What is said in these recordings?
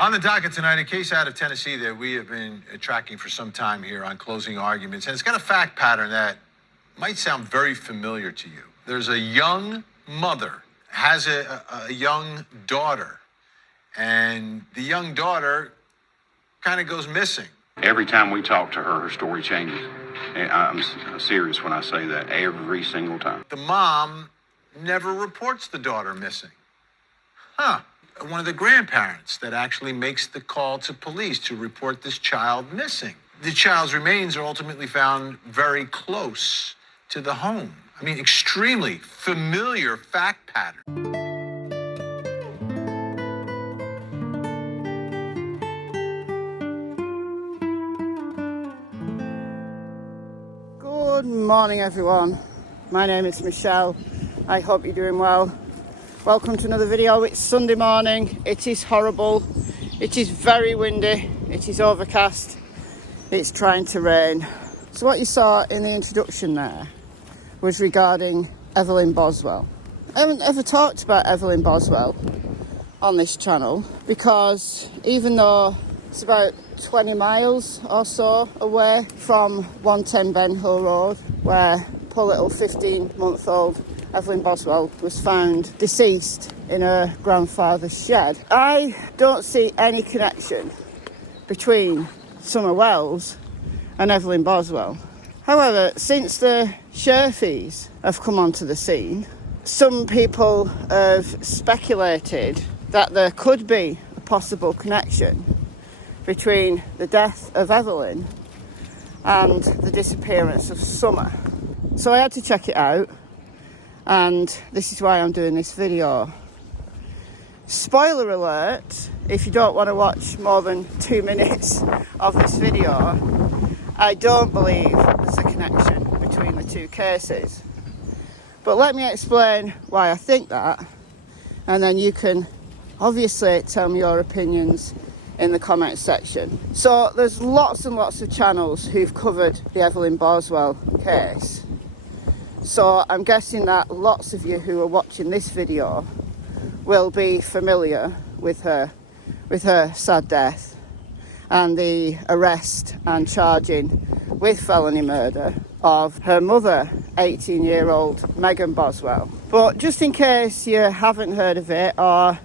On the docket tonight, a case out of Tennessee that we have been tracking for some time here on Closing Arguments. And it's got a fact pattern that might sound very familiar to you. There's a young mother, has a young daughter, and the young daughter kind of goes missing. Every time we talk to her, her story changes. And I'm serious when I say that, every single time. The mom never reports the daughter missing. Huh. One of the grandparents that actually makes the call to police to report this child missing. The child's remains are ultimately found very close to the home. I mean, extremely familiar fact pattern. Good morning, everyone. My name is Michelle. I hope you're doing well. Welcome to another video. It's Sunday morning. It is horrible. It is very windy. It is overcast. It's trying to rain. So what you saw in the introduction there was regarding Evelyn Boswell. I haven't ever talked about Evelyn Boswell on this channel because even though it's about 20 miles or so away from 110 Ben Hill Road, where poor little 15-month-old Evelyn Boswell was found deceased in her grandfather's shed, I don't see any connection between Summer Wells and Evelyn Boswell. However, since the Sherfeys have come onto the scene, some people have speculated that there could be a possible connection between the death of Evelyn and the disappearance of Summer. So I had to check it out, and this is why I'm doing this video. Spoiler alert, if you don't want to watch more than 2 minutes of this video, I don't believe there's a connection between the two cases. But let me explain why I think that, and then you can obviously tell me your opinions in the comments section. So there's lots and lots of channels who've covered the Evelyn Boswell case. So I'm guessing that lots of you who are watching this video will be familiar with her sad death and the arrest and charging with felony murder of her mother, 18-year-old Megan Boswell. But just in case you haven't heard of it or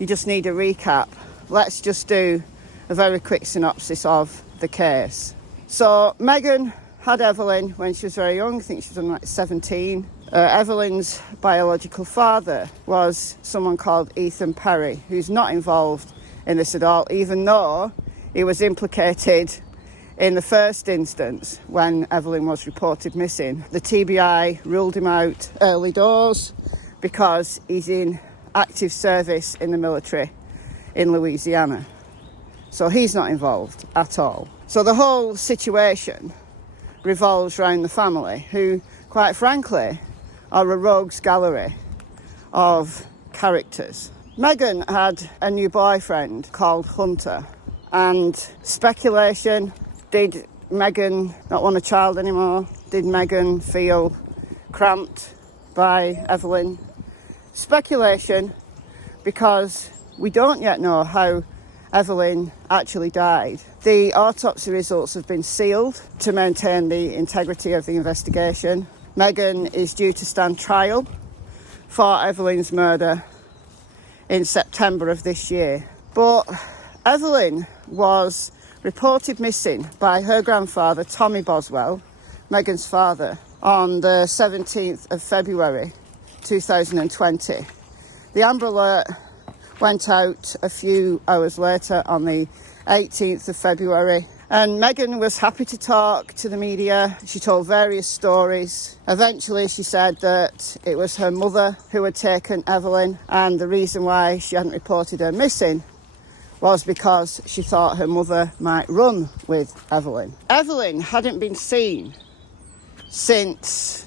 you just need a recap, let's just do a very quick synopsis of the case. So Megan had Evelyn when she was very young. I think she was only like 17. Evelyn's biological father was someone called Ethan Perry, who's not involved in this at all, even though he was implicated in the first instance when Evelyn was reported missing. The TBI ruled him out early doors because he's in active service in the military in Louisiana. So he's not involved at all. So the whole situation revolves around the family, who, quite frankly, are a rogues gallery of characters. Megan had a new boyfriend called Hunter, and speculation, did Megan not want a child anymore? Did Megan feel cramped by Evelyn? Speculation, because we don't yet know how Evelyn actually died. The autopsy results have been sealed to maintain the integrity of the investigation. Megan is due to stand trial for Evelyn's murder in September of this year. But Evelyn was reported missing by her grandfather, Tommy Boswell, Megan's father, on the 17th of February 2020. The Amber Alert went out a few hours later on the 18th of February, and Megan was happy to talk to the media. She told various stories. Eventually she said that it was her mother who had taken Evelyn, and the reason why she hadn't reported her missing was because she thought her mother might run with Evelyn. Evelyn hadn't been seen since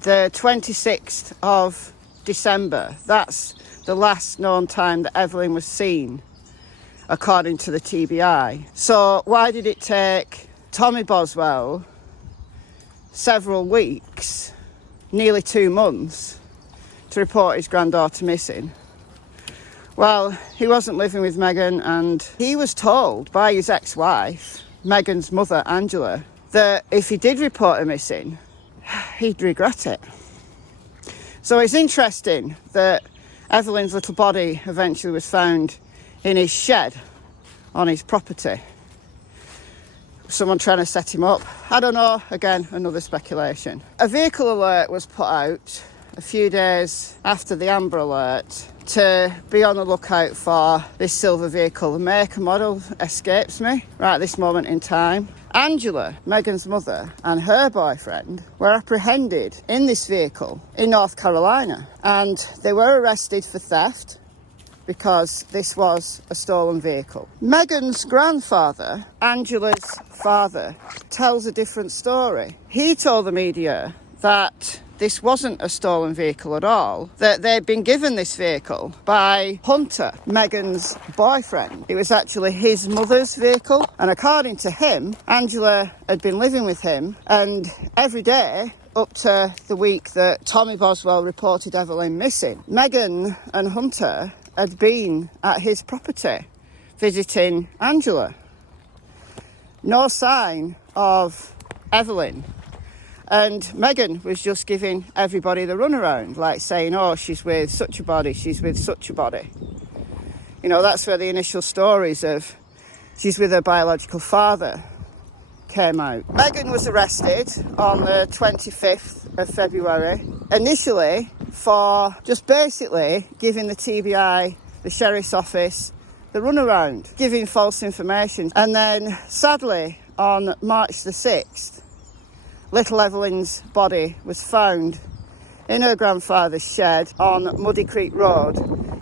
the 26th of December. That's the last known time that Evelyn was seen, according to the TBI. So why did it take Tommy Boswell several weeks, nearly 2 months, to report his granddaughter missing? Well, he wasn't living with Megan, and he was told by his ex-wife, Megan's mother, Angela, that if he did report her missing, he'd regret it. So it's interesting that Evelyn's little body eventually was found in his shed on his property. Someone trying to set him up. I don't know, again, another speculation. A vehicle alert was put out a few days after the Amber Alert to be on the lookout for this silver vehicle. The make and model escapes me right at this moment in time. Angela, Megan's mother, and her boyfriend were apprehended in this vehicle in North Carolina, and they were arrested for theft because this was a stolen vehicle. Megan's grandfather, Angela's father, tells a different story. He told the media that this wasn't a stolen vehicle at all, that they'd been given this vehicle by Hunter, Megan's boyfriend. It was actually his mother's vehicle, and according to him, Angela had been living with him, and every day up to the week that Tommy Boswell reported Evelyn missing, Megan and Hunter had been at his property visiting Angela. No sign of Evelyn. And Megan was just giving everybody the runaround, like saying, oh, she's with such a body, she's with such a body. You know, that's where the initial stories of she's with her biological father came out. Megan was arrested on the 25th of February, initially for just basically giving the TBI, the sheriff's office, the runaround, giving false information. And then, sadly, on March the 6th, little Evelyn's body was found in her grandfather's shed on Muddy Creek Road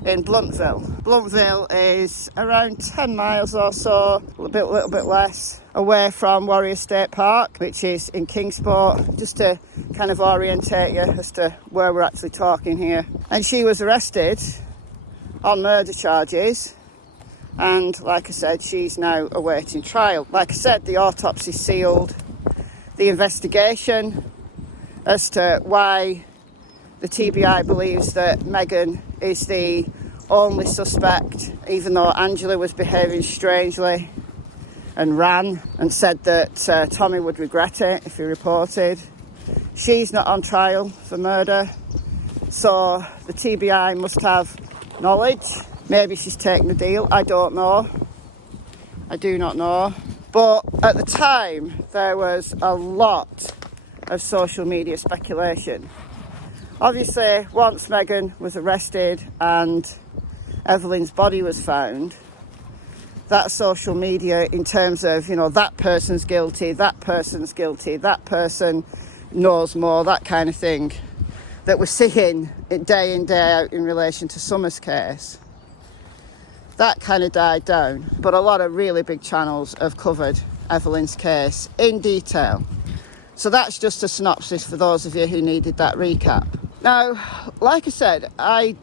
in Bluntville. Bluntville is around 10 miles or so, a little bit less, away from Warrior State Park, which is in Kingsport, just to kind of orientate you as to where we're actually talking here. And she was arrested on murder charges, and like I said, she's now awaiting trial. Like I said, the autopsy's sealed. The investigation as to why the TBI believes that Megan is the only suspect, even though Angela was behaving strangely and ran and said that Tommy would regret it if he reported. She's not on trial for murder, so the TBI must have knowledge. Maybe she's taken the deal, I don't know. I do not know. But at the time, there was a lot of social media speculation. Obviously, once Megan was arrested and Evelyn's body was found, that social media in terms of, you know, that person's guilty, that person's guilty, that person knows more, that kind of thing, that we're seeing it day in, day out in relation to Summer's case, that kind of died down. But a lot of really big channels have covered Evelyn's case in detail. So that's just a synopsis for those of you who needed that recap. Now, like I said, I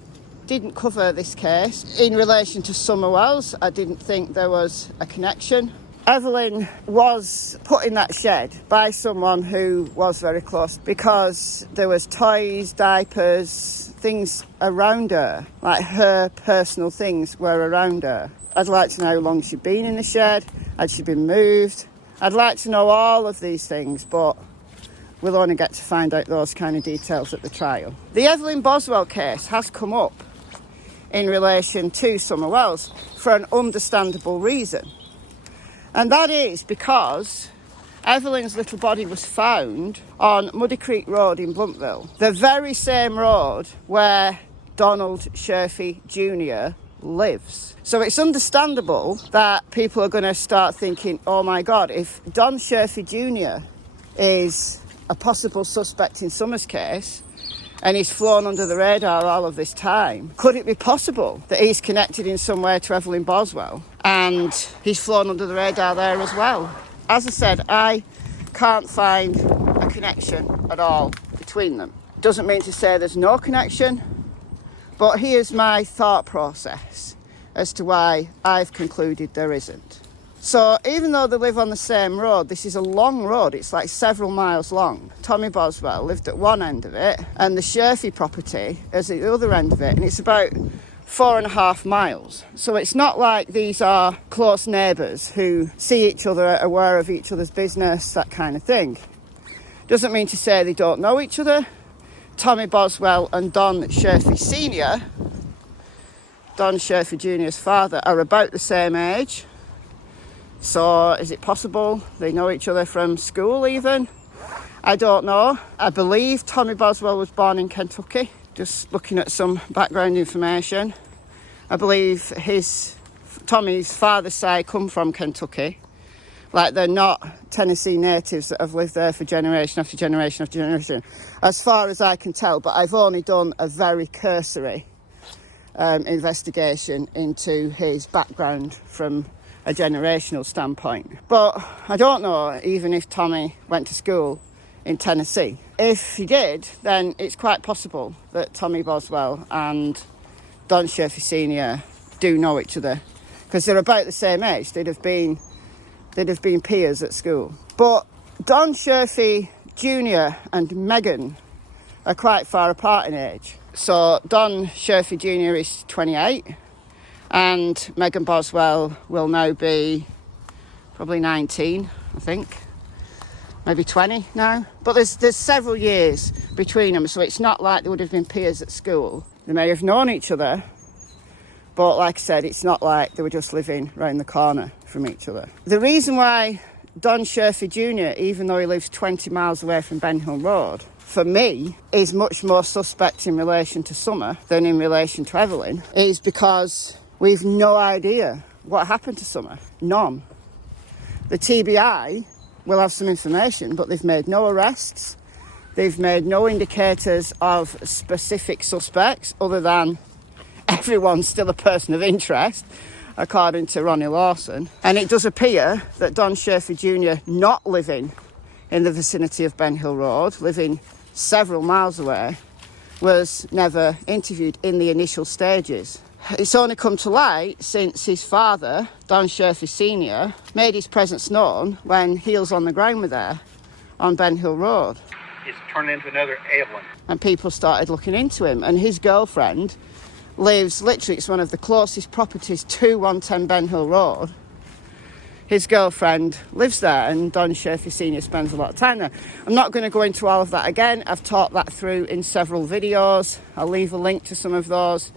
didn't cover this case in relation to Summer Wells. I didn't think there was a connection. Evelyn was put in that shed by someone who was very close because there was toys, diapers, things around her, like her personal things were around her. I'd like to know how long she'd been in the shed, had she been moved. I'd like to know all of these things, but we'll only get to find out those kind of details at the trial. The Evelyn Boswell case has come up in relation to Summer Wells for an understandable reason. And that is because Evelyn's little body was found on Muddy Creek Road in Bluntville, the very same road where Donald Sherfey Jr. lives. So it's understandable that people are going to start thinking, oh my God, if Don Sherfey Jr. is a possible suspect in Summer's case, and he's flown under the radar all of this time, could it be possible that he's connected in some way to Evelyn Boswell and he's flown under the radar there as well? As I said, I can't find a connection at all between them. Doesn't mean to say there's no connection, but here's my thought process as to why I've concluded there isn't. So even though they live on the same road, this is a long road, it's like several miles long. Tommy Boswell lived at one end of it and the Sherfey property is at the other end of it, and it's about 4.5 miles. So it's not like these are close neighbours who see each other, are aware of each other's business, that kind of thing. Doesn't mean to say they don't know each other. Tommy Boswell and Don Sherfey Sr, Don Sherfey Jr.'s father, are about the same age. So is it possible they know each other from school even? I don't know. I believe Tommy Boswell was born in Kentucky. Just looking at some background information. I believe Tommy's father's side come from Kentucky. Like, they're not Tennessee natives that have lived there for generation after generation after generation, as far as I can tell. But I've only done a very cursory investigation into his background from a generational standpoint. But I don't know even if Tommy went to school in Tennessee. If he did, then it's quite possible that Tommy Boswell and Don Sherfey Sr do know each other, because they're about the same age. They'd have been peers at school. But Don Sherfey Jr and Megan are quite far apart in age. So Don Sherfey Jr is 28 and Megan Boswell will now be probably 19, I think. Maybe 20 now. But there's several years between them, so it's not like they would have been peers at school. They may have known each other, but like I said, it's not like they were just living round the corner from each other. The reason why Don Sherfey Jr, even though he lives 20 miles away from Ben Hill Road, for me, is much more suspect in relation to Summer than in relation to Evelyn, is because we've no idea what happened to Summer. None. The TBI will have some information, but they've made no arrests. They've made no indicators of specific suspects, other than everyone's still a person of interest, according to Ronnie Lawson. And it does appear that Don Sherfey Jr, not living in the vicinity of Ben Hill Road, living several miles away, was never interviewed in the initial stages. It's only come to light since his father, Don Sherfey Sr, made his presence known when Heels on the Ground were there on Ben Hill Road. It's turned into another Evelyn. And people started looking into him. And his girlfriend lives, literally, it's one of the closest properties to 110 Ben Hill Road. His girlfriend lives there, and Don Sherfey Sr spends a lot of time there. I'm not going to go into all of that again. I've talked that through in several videos. I'll leave a link to some of those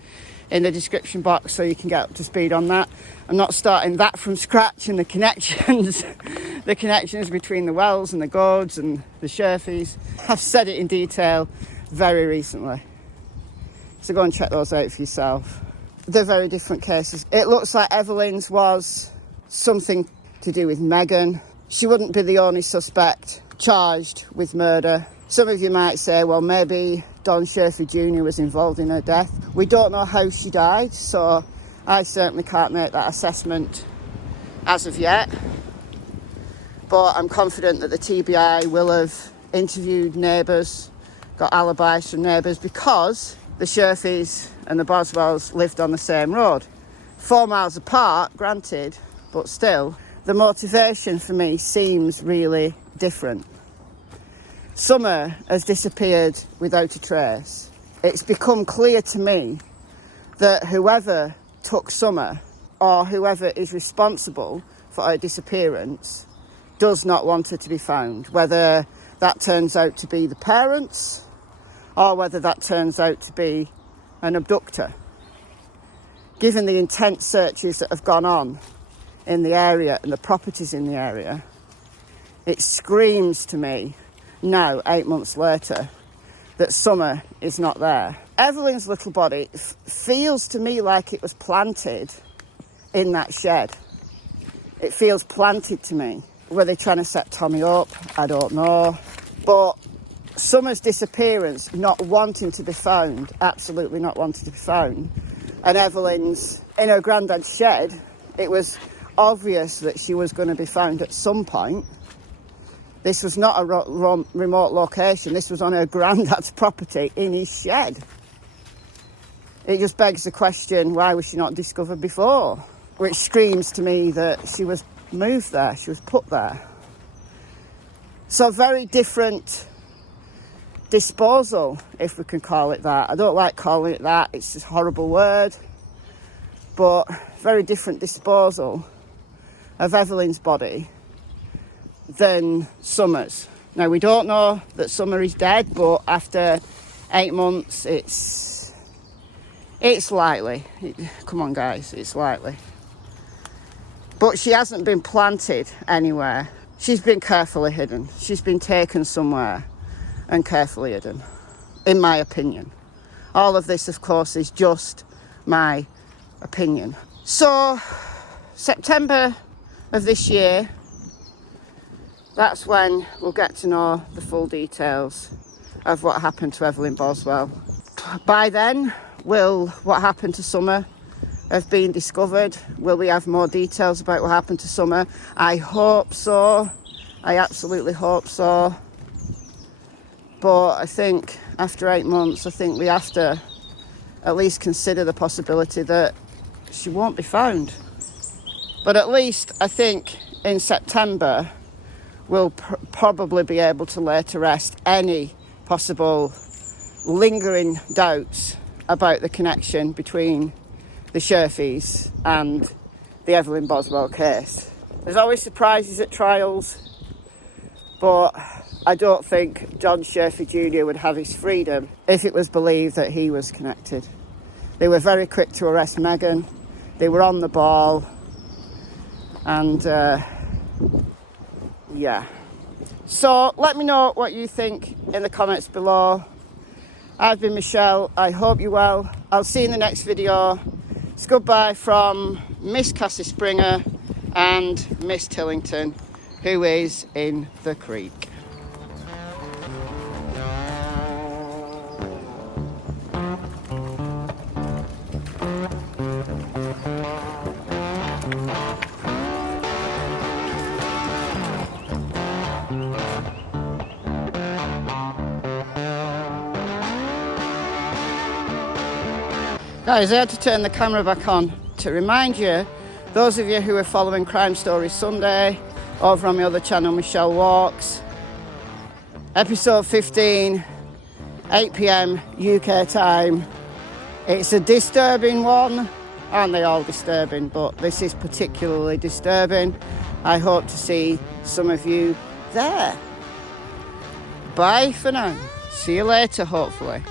in the description box so you can get up to speed on that. I'm not starting that from scratch, and the connections between the Wells and the Goads and the Sherfeys. I've said it in detail very recently. So go and check those out for yourself. They're very different cases. It looks like Evelyn's was something to do with Megan. She wouldn't be the only suspect charged with murder. Some of you might say, well, maybe Don Sherfey Jr was involved in her death. We don't know how she died, so I certainly can't make that assessment as of yet. But I'm confident that the TBI will have interviewed neighbours, got alibis from neighbours, because the Sherfeys and the Boswells lived on the same road. 4 miles apart, granted, but still, the motivation for me seems really different. Summer has disappeared without a trace. It's become clear to me that whoever took Summer, or whoever is responsible for her disappearance, does not want her to be found. Whether that turns out to be the parents, or whether that turns out to be an abductor. Given the intense searches that have gone on in the area and the properties in the area, it screams to me now, 8 months later, that Summer is not there. Evelyn's little body feels to me like it was planted in that shed. It feels planted to me. Were they trying to set Tommy up? I don't know. But Summer's disappearance, not wanting to be found, absolutely not wanting to be found, and Evelyn's in her granddad's shed, it was obvious that she was going to be found at some point. This was not a remote location. This was on her granddad's property in his shed. It just begs the question, why was she not discovered before? Which screams to me that she was moved there, she was put there. So very different disposal, if we can call it that. I don't like calling it that. It's a horrible word. but very different disposal of Evelyn's body than Summer's. Now, we don't know that Summer is dead, but after 8 months, it's likely. Come on, guys, it's likely. But she hasn't been planted anywhere. She's been carefully hidden. She's been taken somewhere and carefully hidden, in my opinion. All of this, of course, is just my opinion. So, September of this year, that's when we'll get to know the full details of what happened to Evelyn Boswell. By then, will what happened to Summer have been discovered? Will we have more details about what happened to Summer? I hope so. I absolutely hope so. But I think after 8 months, I think we have to at least consider the possibility that she won't be found. But at least I think in September, we'll probably be able to lay to rest any possible lingering doubts about the connection between the Sherfeys and the Evelyn Boswell case. There's always surprises at trials, but I don't think John Sherfey Jr. would have his freedom if it was believed that he was connected. They were very quick to arrest Megan. They were on the ball. And, yeah. So let me know what you think in the comments below. I've been Michelle. I hope you're well. I'll see you in the next video. It's goodbye from Miss Cassie Springer and Miss Tillington, who is in the creek. Guys, I had to turn the camera back on to remind you, those of you who are following Crime Stories Sunday over on my other channel, Michelle Walks, episode 15, 8 p.m. UK time. It's a disturbing one. Aren't they all disturbing? But this is particularly disturbing. I hope to see some of you there. Bye for now. See you later, hopefully.